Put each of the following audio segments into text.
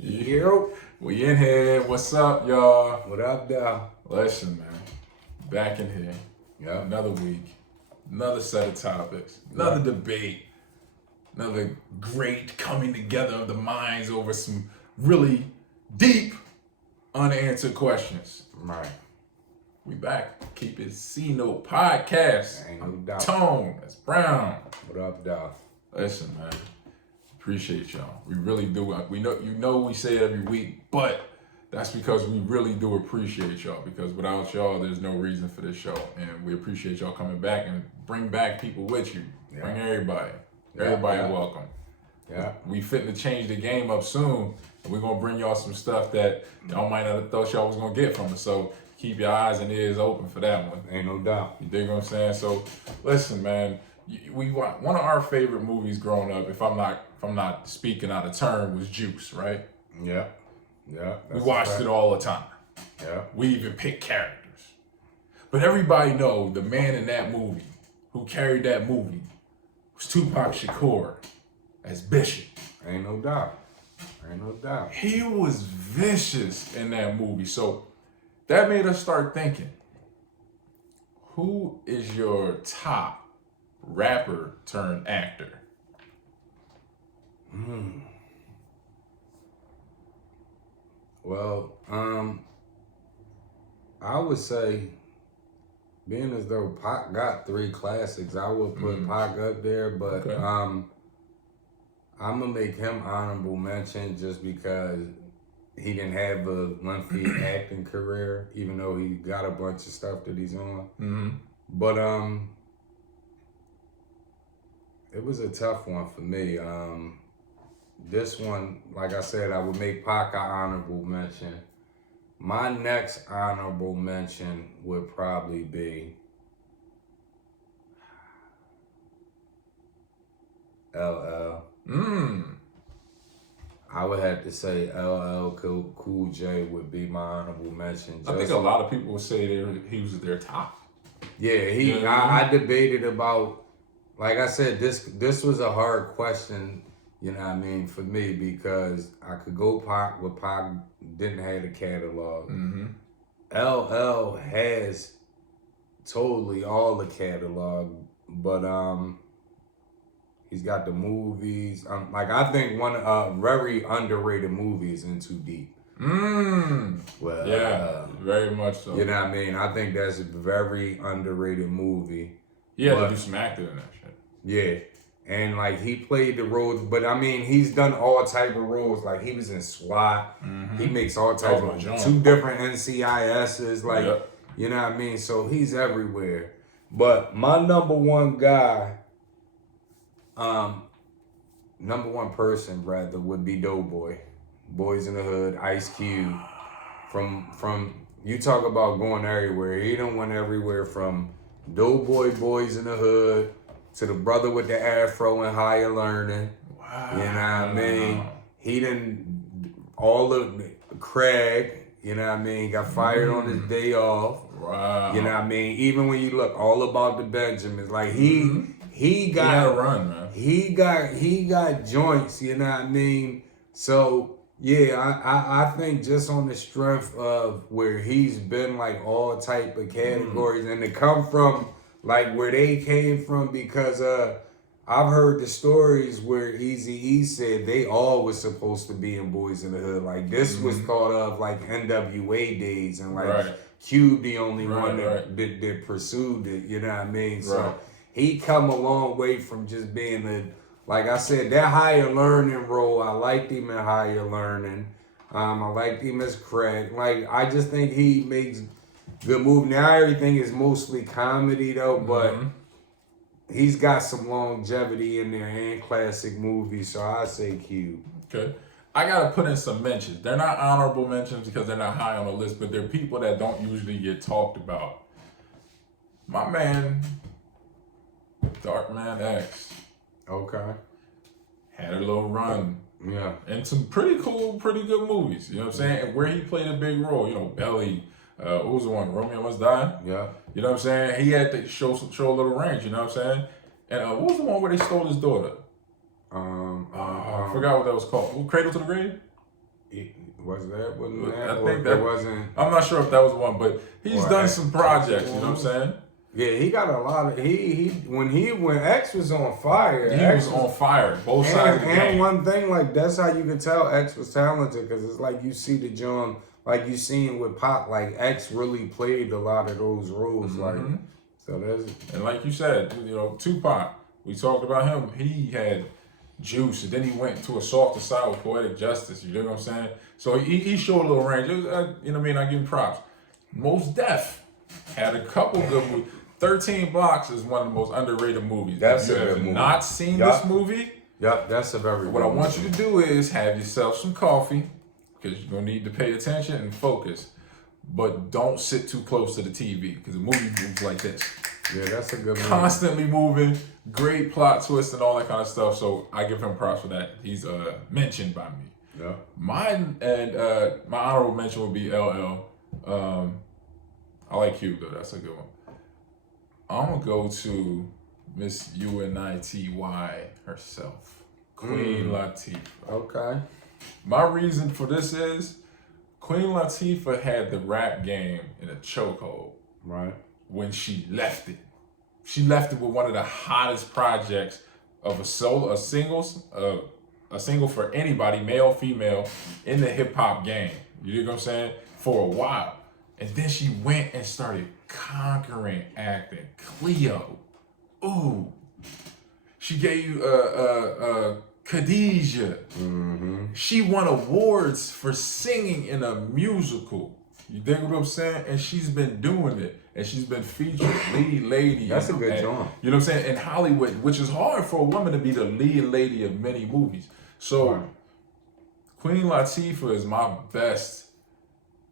Yo. We in here. What's up, y'all? What up, dog? Listen, man. Back in here. Yeah. Another week. Another set of topics. Another debate. Another great coming together of the minds over some really deep, unanswered questions. Right. We back. Keep it C-Note podcast. Ain't no doubt. Tone. That's Brown. What up, dog? Listen, man. Appreciate y'all. We really do. We know we say it every week, but that's because we really do appreciate y'all, because without y'all, there's no reason for this show. And we appreciate y'all coming back and bring back people with you. Yeah. Bring everybody. Yeah, Everybody yeah. welcome. Yeah. We fitting to change the game up soon. And we're going to bring y'all some stuff that y'all might not have thought y'all was going to get from us. So keep your eyes and ears open for that one. Ain't no doubt. You dig what I'm saying? So listen, man. We one of our favorite movies growing up, if I'm not speaking out of turn, was Juice, right? Yeah. Yeah. We watched it all the time. Yeah. We even picked characters. But everybody know the man in that movie who carried that movie was Tupac Shakur as Bishop. Ain't no doubt. Ain't no doubt. He was vicious in that movie. So that made us start thinking, who is your top rapper turned actor? Well, I would say, being as though Pac got 3 classics, I would put Pac up there, but Okay. I'm gonna make him honorable mention just because he didn't have a lengthy acting career, even though he got a bunch of stuff that he's on. Mm-hmm. But it was a tough one for me. This one, like I said, I would make Pac an honorable mention. My next honorable mention would probably be LL. I would have to say LL Cool J would be my honorable mention. I think a lot of people would say he was their top. Yeah, I debated about, like I said, this was a hard question, you know what I mean, for me, because I could go Pac, but Pac didn't have a catalog. Mm-hmm. LL has totally all the catalog, but he's got the movies. Like, I think one very underrated movie is In Too Deep. Well, yeah, very much so. You know what I mean? I think that's a very underrated movie. He had to do some acting in that shit. Yeah. And like, he played the roles, but I mean, he's done all type of roles. Like, he was in SWAT. He makes all type of 2 different NCISs. Like, you know what I mean? So he's everywhere. But my number one guy, number one person rather, would be Doughboy. Boys in the Hood, Ice Cube. From you talk about going everywhere. He done went everywhere, from Doughboy, Boys in the Hood, to the brother with the afro and Higher Learning. Wow. You know what I mean? He done all of Craig, you know what I mean? He got fired on his day off. Wow. You know what I mean? Even when you look, All About the Benjamins, like he got a run, man. He got joints, you know what I mean? So yeah, I think just on the strength of where he's been, like, all type of categories, and to come from like where they came from, because I've heard the stories where Eazy-E said they all was supposed to be in Boys in the Hood. Like, this was thought of like NWA days, and like Cube the only one that pursued it, you know what I mean? So he come a long way from just being like I said, that Higher Learning role. I liked him in Higher Learning. I liked him as Craig. Like, I just think he makes good movies. Now everything is mostly comedy though, but he's got some longevity in there and classic movies. So I say Q. Okay. I gotta put in some mentions. They're not honorable mentions because they're not high on the list, but they're people that don't usually get talked about. My man, Dark Man X. Okay. Had a little run. Yeah. And some pretty cool, pretty good movies. You know what I'm saying? And where he played a big role. You know, Belly. What was the one? Romeo Must Die? Yeah. You know what I'm saying? He had to show a little range. You know what I'm saying? And what was the one where they stole his daughter? I forgot what that was called. Cradle to the Grave? Was that? Wasn't that? I Or think there that wasn't. I'm not sure if that was one, but he's Or done X- some projects. X You know what I'm saying? Yeah, he got a lot of when X was on fire. He X was on fire, both sides of the and game. one thing, like that's how you can tell X was talented, because it's like you see the John, like you seen with Pop, like X really played a lot of those roles, like so there's. And like you said, you know, Tupac, we talked about him. He had juice, and then he went to a softer side with Poetic Justice. You know what I'm saying? So he showed a little range. It was, you know what I mean? I give him props. Mos Def had a couple good movies. 13 Blocks is one of the most underrated movies. That's if a you good have movie. not seen this movie, Yep, that's a very. what I want you to do is have yourself some coffee, because you're gonna need to pay attention and focus. But don't sit too close to the TV, because the movie moves like this. Yeah, that's a good movie. Constantly moving, great plot twist and all that kind of stuff. So I give him props for that. He's mentioned by me. Yeah. Mine and my honorable mention would be LL. I like Hugh though. That's a good one. I'm gonna go to Miss Unity herself, Queen Latifah. Okay. My reason for this is Queen Latifah had the rap game in a chokehold. Right. When she left it. She left it with one of the hottest projects of a single for anybody, male, female, in the hip hop game. You know what I'm saying? For a while. And then she went and started conquering acting. Cleo. Ooh. She gave you Khadijah. She won awards for singing in a musical. You dig what I'm saying? And she's been doing it. And she's been featured lead lady. That's a good job. You know what I'm saying? In Hollywood, which is hard for a woman to be the lead lady of many movies. So, Right. Queen Latifah is my best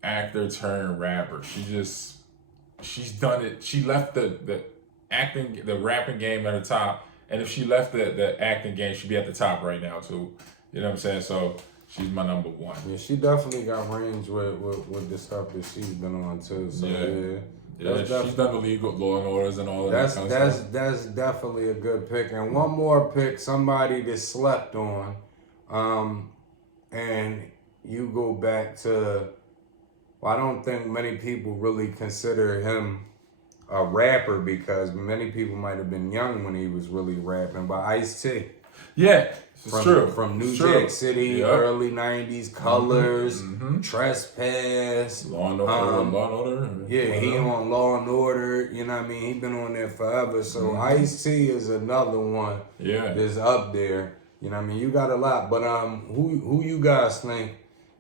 actor turned rapper. She's done it. She left the rapping game at the top. And if she left the acting game, she'd be at the top right now too. You know what I'm saying? So she's my number one. Yeah, she definitely got range with the stuff that she's been on too. So yeah. She's done the legal Law and Orders and all of that kind of stuff. That's definitely a good pick. And one more pick, somebody that slept on, and you go back to. Well, I don't think many people really consider him a rapper, because many people might have been young when he was really rapping. But Ice-T. Yeah, it's true. From New Jack City, early 90s, Colors, Trespass. Law and Order. Yeah, he on Law and Order, you know what I mean? He been on there forever. So Ice-T is another one that's up there. You know what I mean? You got a lot. But who you guys think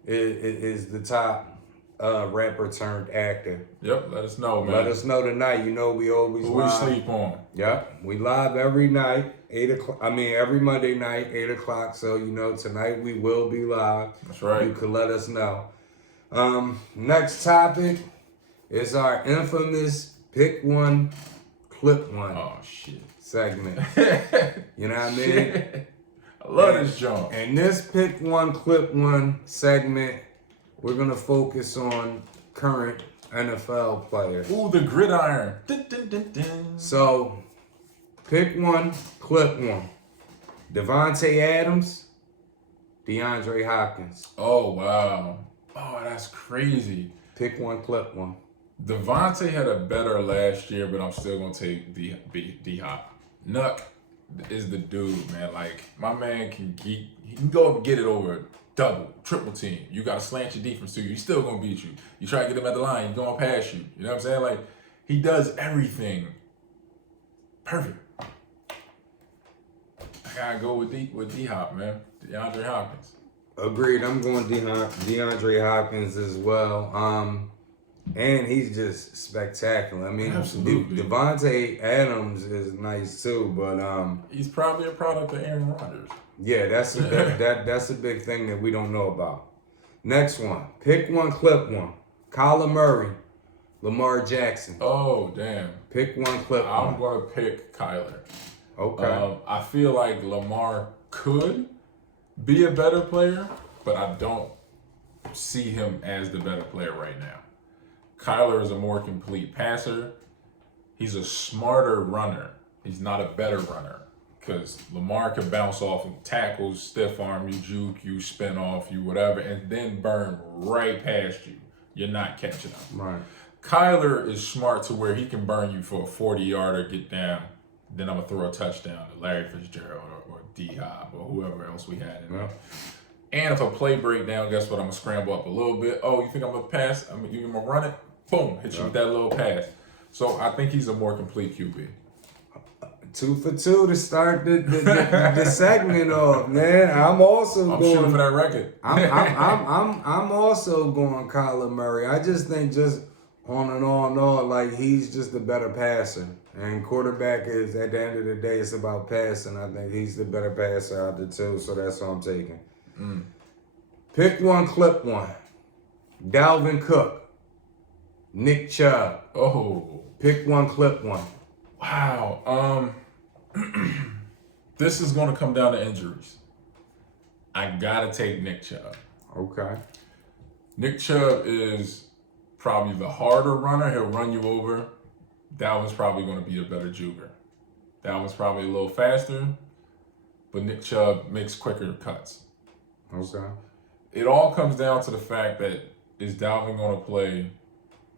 is the top rapper turned actor? Yep, let us know, man. Let us know tonight. You know we always Who we sleep on. Yep, we live every night, 8 o'clock. Every Monday night, 8 o'clock. So you know tonight we will be live. That's right. You could let us know. Next topic is our infamous pick one, clip one. Oh shit. Segment. You know what I mean? Shit. I love this jump. And this pick one, clip one segment, we're gonna focus on current NFL players. Ooh, the gridiron. Dun, dun, dun, dun. So, pick one, clip one. Devontae Adams, DeAndre Hopkins. Oh wow. Oh, that's crazy. Pick one, clip one. Devontae had a better last year, but I'm still gonna take D-Hop. Nuck is the dude, man. Like, my man he can go up and get it over double, triple team. You gotta slant your defense to you. He's still gonna beat you. You try to get him at the line, he's going past you. You know what I'm saying? Like, he does everything perfect. I gotta go with D-Hop, man. DeAndre Hopkins. Agreed. I'm going DeAndre Hopkins as well. And he's just spectacular. I mean, Absolutely. Devontae Adams is nice too, but he's probably a product of Aaron Rodgers. yeah, that's a big thing that we don't know about. Next one, pick one, clip one. Kyler Murray, Lamar Jackson. Oh damn! Pick one, clip one. I'm gonna pick Kyler. Okay. I feel like Lamar could be a better player, but I don't see him as the better player right now. Kyler is a more complete passer. He's a smarter runner. He's not a better runner. Because Lamar can bounce off of tackles, stiff arm you, juke you, spin off you, whatever, and then burn right past you. You're not catching him. Right. Kyler is smart to where he can burn you for a 40-yarder, get down, then I'm going to throw a touchdown to Larry Fitzgerald or D-Hop or whoever else we had in there. And if a play breakdown, guess what? I'm going to scramble up a little bit. Oh, you think I'm going to pass? I'm going to run it? Boom, hit you with that little pass. So I think he's a more complete QB. 2 for 2 to start the segment off, man. I'm shooting for that record. I'm also going Kyler Murray. I just think just on and on, like he's just a better passer. And quarterback is, at the end of the day, it's about passing. I think he's the better passer out the two, so that's what I'm taking. Pick one, clip one. Dalvin Cook. Nick Chubb. Oh. Pick one, clip one. Wow. This is going to come down to injuries. I got to take Nick Chubb. Okay. Nick Chubb is probably the harder runner. He'll run you over. Dalvin's probably going to be a better juger. Dalvin's probably a little faster, but Nick Chubb makes quicker cuts. Okay. It all comes down to the fact that is Dalvin going to play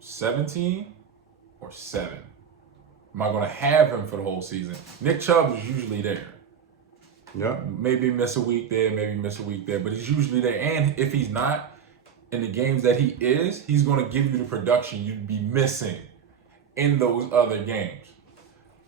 17 or 7? Am I going to have him for the whole season? Nick Chubb is usually there. Yep. Maybe miss a week there, but he's usually there. And if he's not, in the games that he is, he's going to give you the production you'd be missing in those other games.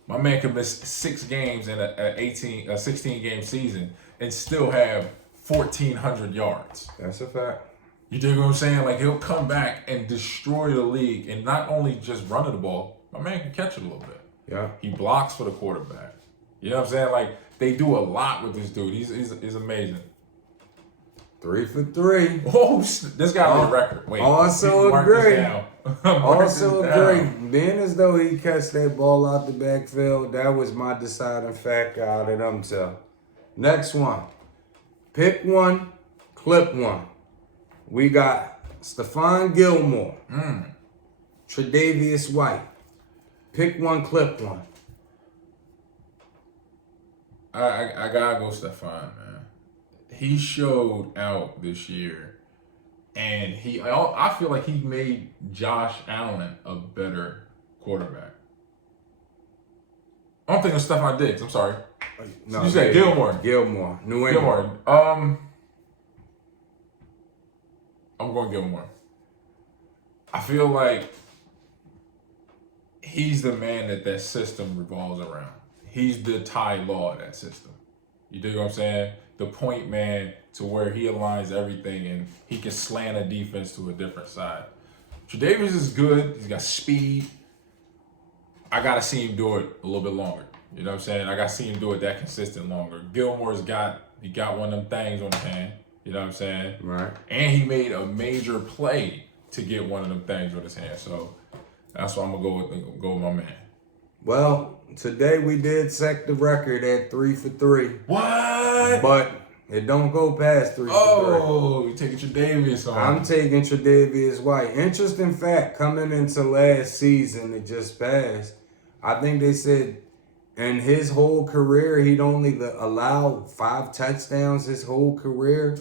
My man could miss 6 games in a 16-game season and still have 1,400 yards. That's a fact. You dig what I'm saying? Like, he'll come back and destroy the league, and not only just running the ball, my man can catch it a little bit. Yeah. He blocks for the quarterback. You know what I'm saying? Like, they do a lot with this dude. He's amazing. 3 for 3. Oh, this guy on the record. Wait. Also agree. Also agree. Being as though he catch that ball out the backfield, that was my deciding factor out of them two. Next one. Pick one, clip one. We got Stephon Gilmore. Tre'Davious White. Pick one, clip one. I gotta go Stephon, man. He showed out this year, and I feel like he made Josh Allen a better quarterback. I don't think it's Stephon Diggs. I'm sorry. No, you said Gilmore. Gilmore. New England. Gilmore. I'm going Gilmore. I feel like he's the man that system revolves around. He's the Ty Law of that system. You dig what I'm saying? The point man to where he aligns everything and he can slant a defense to a different side. Tre'Davious is good. He's got speed. I got to see him do it a little bit longer. You know what I'm saying? I got to see him do it that consistent longer. Gilmore's got one of them things on his hand. You know what I'm saying? Right. And he made a major play to get one of them things on his hand. So that's why I'm going to go with my man. Well, today we did set the record at 3 for 3. What? But it don't go past 3 for 3. Oh, you're taking Tre'Davious on. I'm taking Tre'Davious White. Interesting fact, coming into last season, it just passed. I think they said in his whole career, he'd only allowed 5 touchdowns his whole career.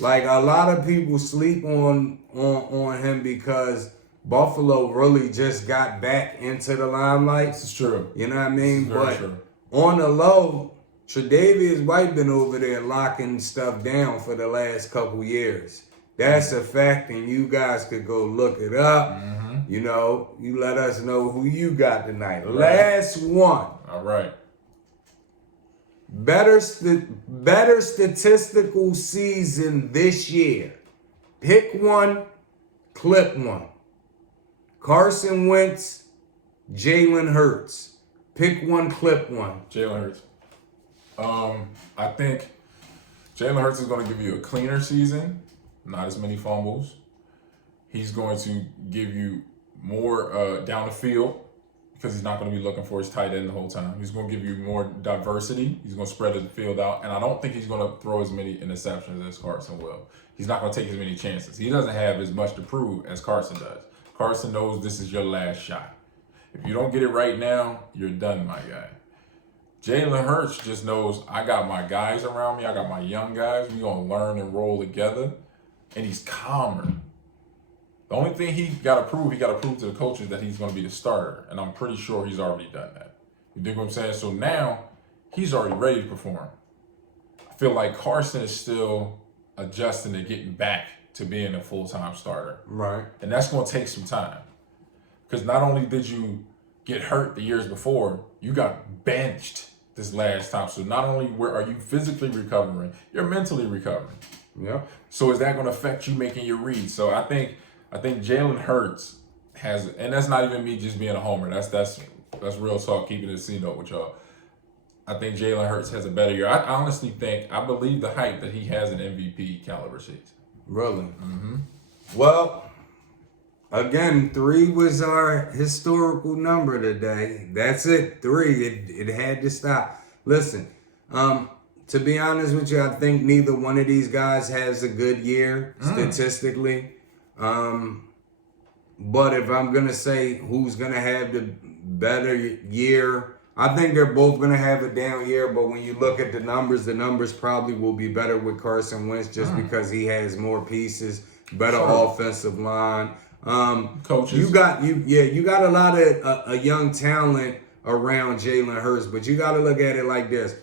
Like, a lot of people sleep on him because Buffalo really just got back into the limelight. This is true. You know what I mean? But true. On the low, Tre'Davious White been over there locking stuff down for the last couple years. That's a fact, and you guys could go look it up. You know, you let us know who you got tonight. Right. Last one. All right. Better statistical season this year. Pick one, clip one. Carson Wentz, Jalen Hurts. Pick one, clip one. Jalen Hurts. I think Jalen Hurts is going to give you a cleaner season, not as many fumbles. He's going to give you more down the field because he's not going to be looking for his tight end the whole time. He's going to give you more diversity. He's going to spread the field out, and I don't think he's going to throw as many interceptions as Carson will. He's not going to take as many chances. He doesn't have as much to prove as Carson does. Carson knows this is your last shot. If you don't get it right now, you're done, my guy. Jalen Hurts just knows I got my guys around me. I got my young guys. We're going to learn and roll together. And he's calmer. The only thing he got to prove to the coaches that he's going to be the starter. And I'm pretty sure he's already done that. You dig what I'm saying? So now he's already ready to perform. I feel like Carson is still adjusting to getting back to being a full-time starter. Right. And that's going to take some time. Because not only did you get hurt the years before, you got benched this last time. So not only are you physically recovering, you're mentally recovering. Yeah. So is that going to affect you making your reads? So I think Jalen Hurts has, and that's not even me just being a homer. That's real talk, keeping it C note with y'all. I think Jalen Hurts has a better year. I honestly I believe the hype that he has an MVP caliber season. Really? Mm-hmm. Well, again, 3 was our historical number today. That's it, 3. It had to stop. Listen, to be honest with you, I think neither one of these guys has a good year statistically. But if I'm going to say who's going to have the better year, I think they're both going to have a down year. But when you look at the numbers probably will be better with Carson Wentz just because he has more pieces, better offensive line. Coaches. You got a lot of a young talent around Jalen Hurts, but you got to look at it like this.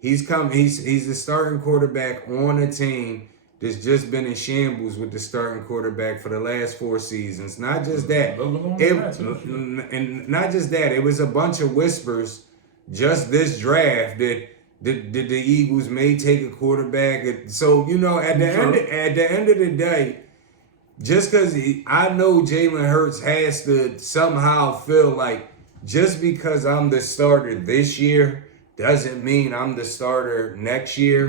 He's the starting quarterback on a team that's just been in shambles with the starting quarterback for the last 4 seasons. Not just that. And not just that. It was a bunch of whispers just this draft that the Eagles may take a quarterback. So, at the end of the day, just because I know Jalen Hurts has to somehow feel like just because I'm the starter this year doesn't mean I'm the starter next year.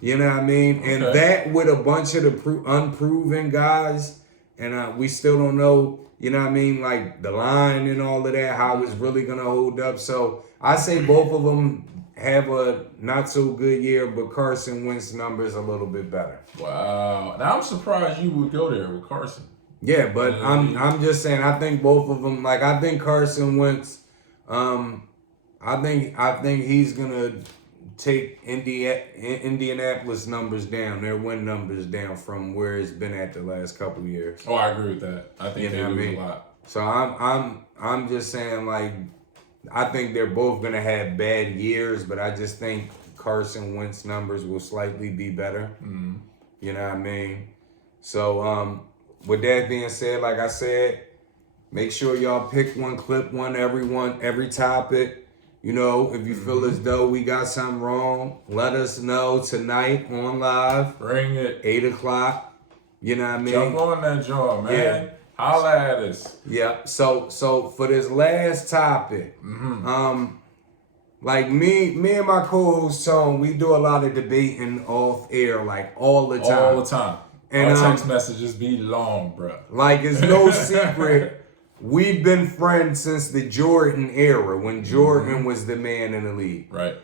You know what I mean? Okay. And that with a bunch of the unproven guys, and we still don't know, you know what I mean, like the line and all of that, how it's really going to hold up. So I say both of them have a not so good year, but Carson Wentz numbers a little bit better. Wow. Now I'm surprised you would go there with Carson. Yeah, but I'm just saying I think both of them, like I think Carson Wentz, I think he's gonna take Indianapolis numbers down, their win numbers down from where it's been at the last couple of years. Oh, I agree with that. I think they lose a lot. So I'm just saying, like, I think they're both gonna have bad years, but I just think Carson Wentz numbers will slightly be better. Mm-hmm. You know what I mean? So with that being said, like I said, make sure y'all pick one, clip one, every topic. If you feel as though we got something wrong, let us know tonight on live. Bring it. 8 o'clock. You know what I mean? Jump on that joint, man. Yeah. Holla at us. Yeah. So for this last topic, like me and my co-host Tone, we do a lot of debating off air, like all the time. All the time. And our text messages be long, bro. Like it's no secret. We've been friends since the Jordan era, when Jordan was the man in the league. Right.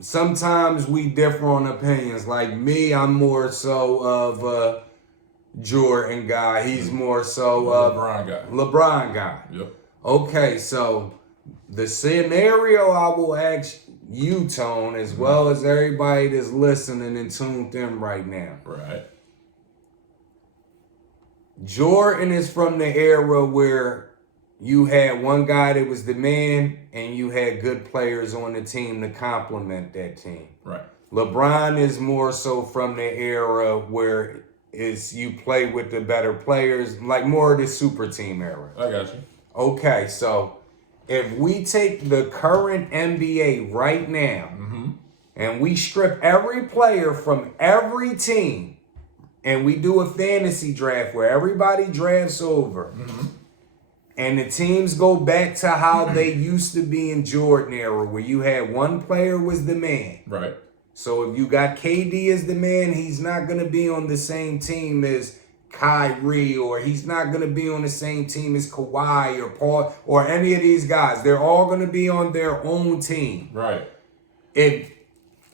Sometimes we differ on opinions. Like me, I'm more so of a Jordan guy. He's more so LeBron guy. Yep. Okay, so the scenario I will ask you, Tone, as well as everybody that's listening and tuned in right now. Right. Jordan is from the era where you had one guy that was the man and you had good players on the team to complement that team. Right. LeBron is more so from the era where you play with the better players, like more of the super team era. I got you. Okay, so if we take the current NBA right now and we strip every player from every team, and we do a fantasy draft where everybody drafts over. And the teams go back to how they used to be in Jordan era, where you had one player was the man. Right. So if you got KD as the man, he's not going to be on the same team as Kyrie, or he's not going to be on the same team as Kawhi or Paul or any of these guys. They're all going to be on their own team. Right. If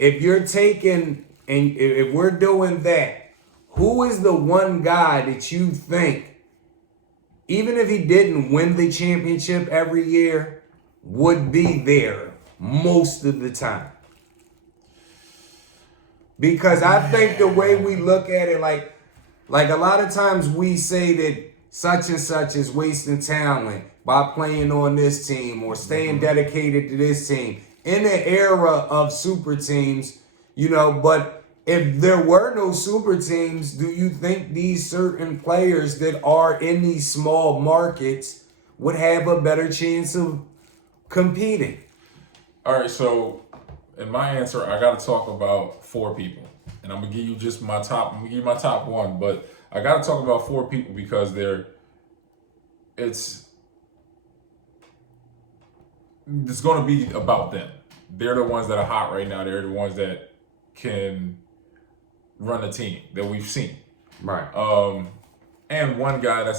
you're taking, and if we're doing that, who is the one guy that you think, even if he didn't win the championship every year, would be there most of the time. Because I think the way we look at it, like a lot of times we say that such and such is wasting talent by playing on this team or staying dedicated to this team in the era of super teams, but if there were no super teams, do you think these certain players that are in these small markets would have a better chance of competing? All right, so in my answer, I got to talk about 4 people. And I'm going to give you just my top. I'm going to give you my top 1, but I got to talk about 4 people because it's going to be about them. They're the ones that are hot right now. They're the ones that can run a team that we've seen. Right. And one guy that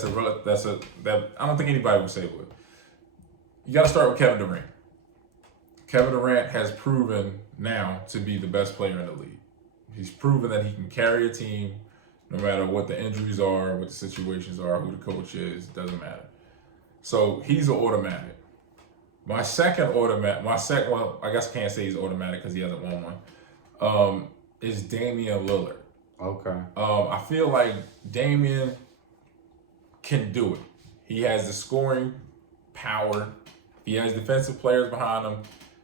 I don't think anybody would say would. You got to start with Kevin Durant. Kevin Durant has proven now to be the best player in the league. He's proven that he can carry a team no matter what the injuries are, what the situations are, who the coach is, doesn't matter. So he's an automatic. My second, well, I guess I can't say he's automatic because he hasn't won one, is Damian Lillard. Okay. I feel like Damian can do it. He has the scoring power. He has defensive players behind him.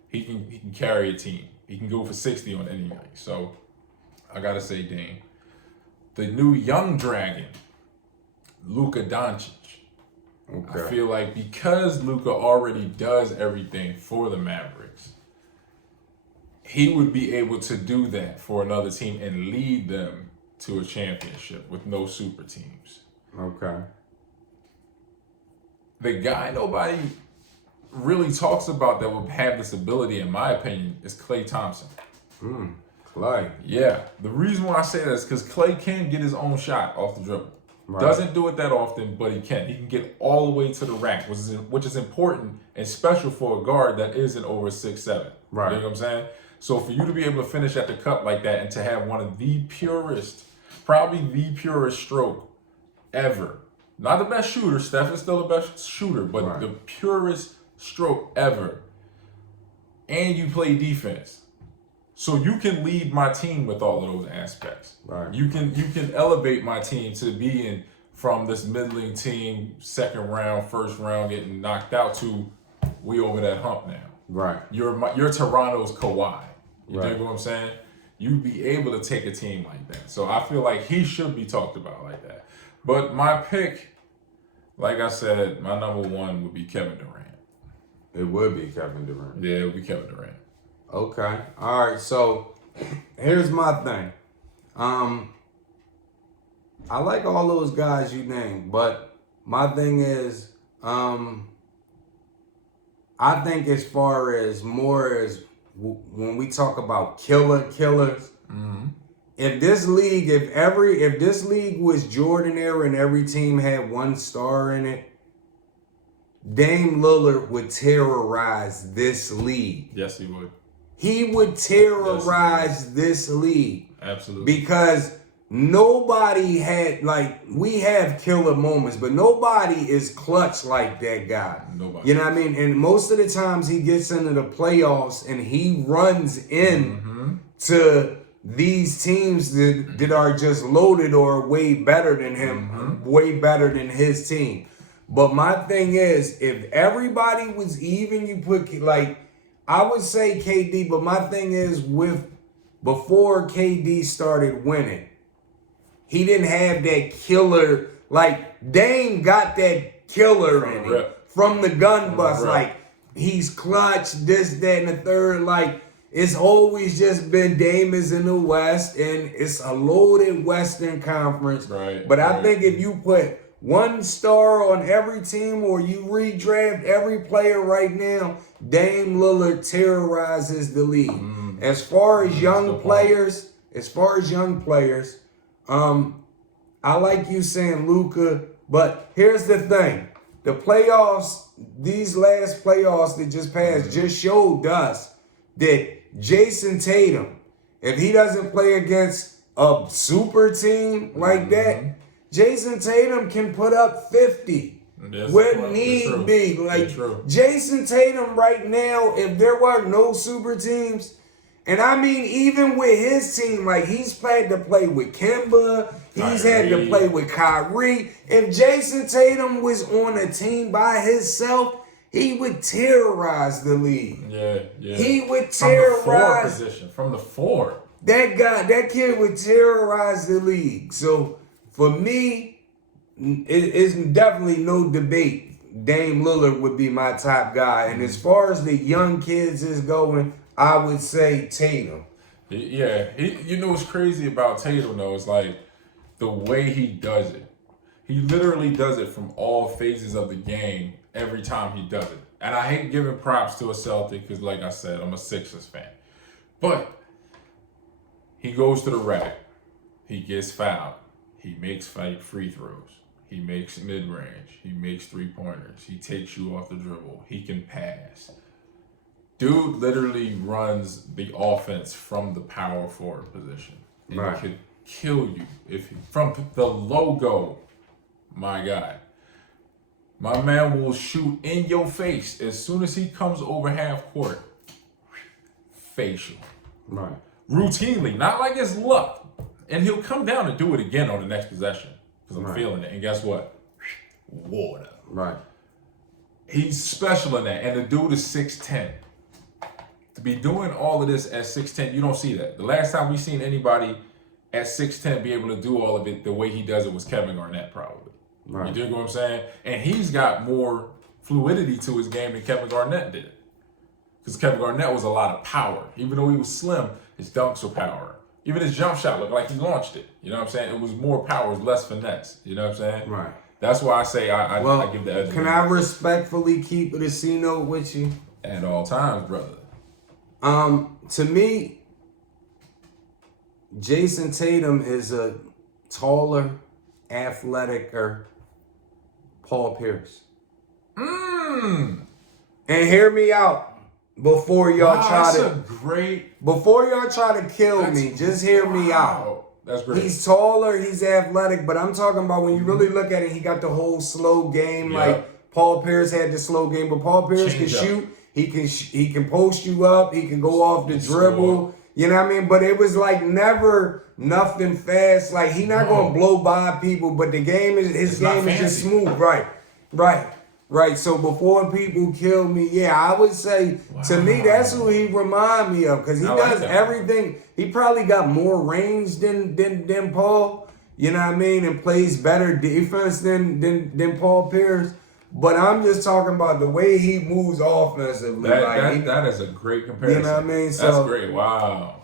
He can carry a team. He can go for 60 on any night. So I gotta say Dame. The new young dragon, Luka Doncic. Okay. I feel like because Luka already does everything for the Mavericks, he would be able to do that for another team and lead them to a championship with no super teams. Okay. The guy nobody really talks about that would have this ability, in my opinion, is Klay Thompson. Klay. Yeah. The reason why I say that is because Klay can get his own shot off the dribble. Right. Doesn't do it that often, but he can. He can get all the way to the rack, which is important and special for a guard that isn't over 6'7". Right. You know what I'm saying? So for you to be able to finish at the cup like that and to have one of the purest, probably the purest stroke ever. Not the best shooter. Steph is still the best shooter, but the purest stroke ever. And you play defense. So you can lead my team with all of those aspects. Right. You can elevate my team to being from this middling team, second round, first round, getting knocked out to we over that hump now. Right. You're Toronto's Kawhi. You Right. dig what I'm saying? You'd be able to take a team like that. So I feel like he should be talked about like that. But my pick, like I said, my number 1 would be Kevin Durant. It would be Kevin Durant. Yeah, it would be Kevin Durant. Okay. All right. So here's my thing. I like all those guys you named, but my thing is, I think as far as more as when we talk about killers, if this league was Jordan era and every team had 1 star in it, Dame Lillard would terrorize this league. Yes, he would. He would terrorize this league. Absolutely. Because nobody had, we have killer moments, but nobody is clutch like that guy. Nobody. You know what I mean? And most of the times he gets into the playoffs and he runs in to these teams that are just loaded or way better than him, way better than his team. But my thing is, if everybody was even, you put, I would say KD, but my thing is before KD started winning, he didn't have that killer, Dame got that killer in him from the gun bust, he's clutch, this, that, and the third, it's always just been Dame is in the West, and it's a loaded Western Conference. Right. But I think if you put 1 star on every team or you redraft every player right now, Dame Lillard terrorizes the league. As far as young players, I like you saying Luka, but here's the thing. The playoffs, these last playoffs that just passed, just showed us that Jason Tatum, if he doesn't play against a super team like that, Jason Tatum can put up 50. What need be. Like, Jason Tatum right now, if there were no super teams, and I mean, even with his team, like, he's had to play with Kemba, he's had to play with Kyrie. If Jason Tatum was on a team by himself, he would terrorize the league. Yeah. He would terrorize. From the four. That kid would terrorize the league. So, for me, it's definitely no debate. Dame Lillard would be my top guy. And as far as the young kids is going, I would say Tatum. Yeah. You know what's crazy about Tatum, though, is like the way he does it. He literally does it from all phases of the game every time he does it. And I hate giving props to a Celtic because, like I said, I'm a Sixers fan. But he goes to the rack. He gets fouled. He makes free throws. He makes mid-range. He makes three-pointers. He takes you off the dribble. He can pass. Dude literally runs the offense from the power forward position. And right. He could kill you from the logo, my guy. My man will shoot in your face as soon as he comes over half court. Facial. Right. Routinely, not like it's luck. And he'll come down and do it again on the next possession because I'm feeling it. And guess what? Water. Right. He's special in that. And the dude is 6'10". To be doing all of this at 6'10", you don't see that. The last time we seen anybody at 6'10" be able to do all of it the way he does it was Kevin Garnett, probably. Right. You dig what I'm saying? And he's got more fluidity to his game than Kevin Garnett did. Because Kevin Garnett was a lot of power. Even though he was slim, his dunks were power. Even his jump shot looked like he launched it. You know what I'm saying? It was more power, it was less finesse. You know what I'm saying? Right. That's why I say I give the edge. Can I respectfully keep it a C note with you? At all times, brother. To me, Jason Tatum is a taller, athleticer Paul Pierce. And hear me out before y'all try to kill me. Just hear me out. That's great. He's taller, he's athletic, but I'm talking about when you really look at it, he got the whole slow game. Yep. Like Paul Pierce had the slow game, but Paul Pierce can shoot. He can post you up. He can go off the dribble. You know what I mean? But it was like never nothing fast. Like he not gonna blow by people, but the game is his game is just smooth. Right. So before people kill me, I would say to me that's who he remind me of because he does everything. He probably got more range than Paul. You know what I mean? And plays better defense than Paul Pierce. But I'm just talking about the way he moves offensively. That is a great comparison. You know what I mean? So, that's great. Wow.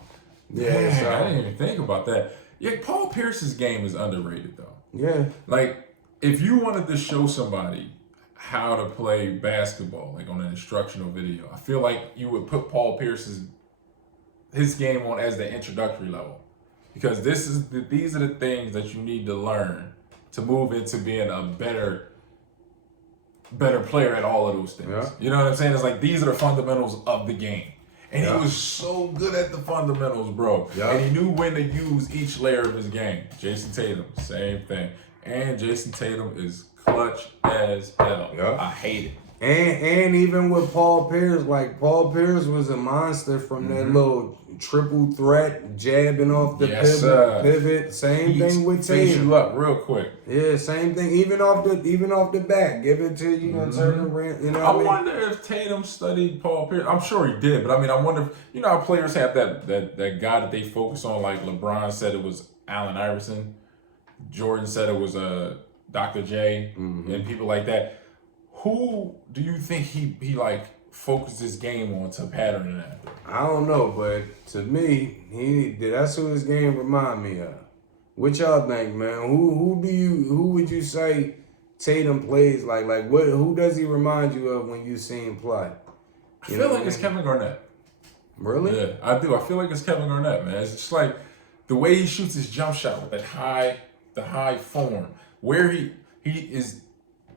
Yeah. Man, I didn't even think about that. Yeah, Paul Pierce's game is underrated, though. Yeah. Like, if you wanted to show somebody how to play basketball, like on an instructional video, I feel like you would put Paul Pierce's his game on as the introductory level. Because these are the things that you need to learn to move into being a better player at all of those things. Yeah. You know what I'm saying? It's like these are the fundamentals of the game. And he was so good at the fundamentals, bro. Yeah. And he knew when to use each layer of his game. Jason Tatum, same thing. And Jason Tatum is clutch as hell. Yeah. I hate it. And even with Paul Pierce, like Paul Pierce was a monster from that little triple threat, jabbing off the pivot. Same thing with Tatum. Face you up real quick. Yeah, same thing. Even off the back, give it to you and turn around. You know. I wonder if Tatum studied Paul Pierce. I'm sure he did, but I mean, I wonder if how players have that guy that they focus on. Like LeBron said, it was Allen Iverson. Jordan said it was Dr. J, and people like that. Who do you think he like focused his game on to pattern it after? I don't know, but to me, that's who his game remind me of. What y'all think, man? Who would you say Tatum plays like? Like who does he remind you of when you see him play? I feel like it's Kevin Garnett. Really? Yeah, I do. I feel like it's Kevin Garnett, man. It's just like the way he shoots his jump shot with the high form, where he is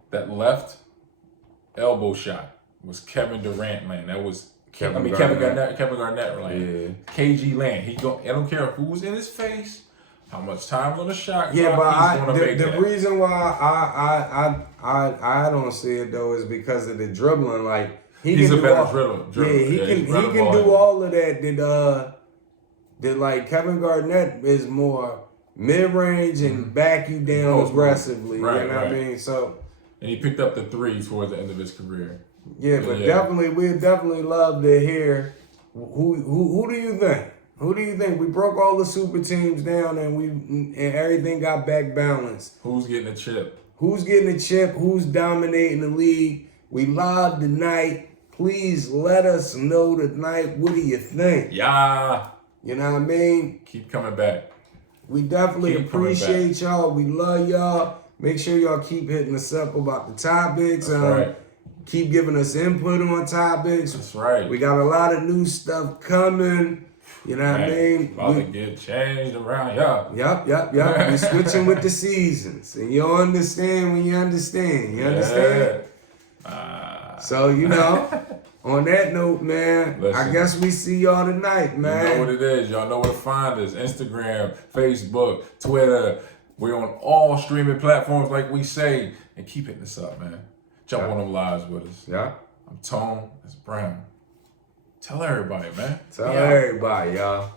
that left elbow shot was Kevin Durant land. That was Kevin Garnett land. Yeah. KG land. I don't care who's in his face, how much time on the shot Yeah, clock but he's gonna make the that. reason why I don't see it though is because of the dribbling. Like He's a do better all, dribbler. Yeah, he can do all of that. That like Kevin Garnett is more mid range and back you down aggressively. Right, you know what I mean? So. And he picked up the three towards the end of his career. Yeah, but definitely, we'd definitely love to hear who do you think? Who do you think? We broke all the super teams down and everything got back balanced. Who's getting a chip? Who's getting a chip? Who's dominating the league? We live tonight. Please let us know tonight. What do you think? Yeah. You know what I mean? Keep coming back. We definitely appreciate y'all. We love y'all. Make sure y'all keep hitting us up about the topics. That's right. Keep giving us input on topics. That's right. We got a lot of new stuff coming. You know what I mean? About to get changed around, yeah. Yup. We're switching with the seasons. And you'll understand when you understand. You understand? So, on that note, man, I guess we see y'all tonight, man. You know what it is. Y'all know where to find us. Instagram, Facebook, Twitter. We're on all streaming platforms like we say. And keep hitting us up, man. Jump on them lives with us. Yeah. I'm Tone. That's Brown. Tell everybody, man. Tell everybody, y'all.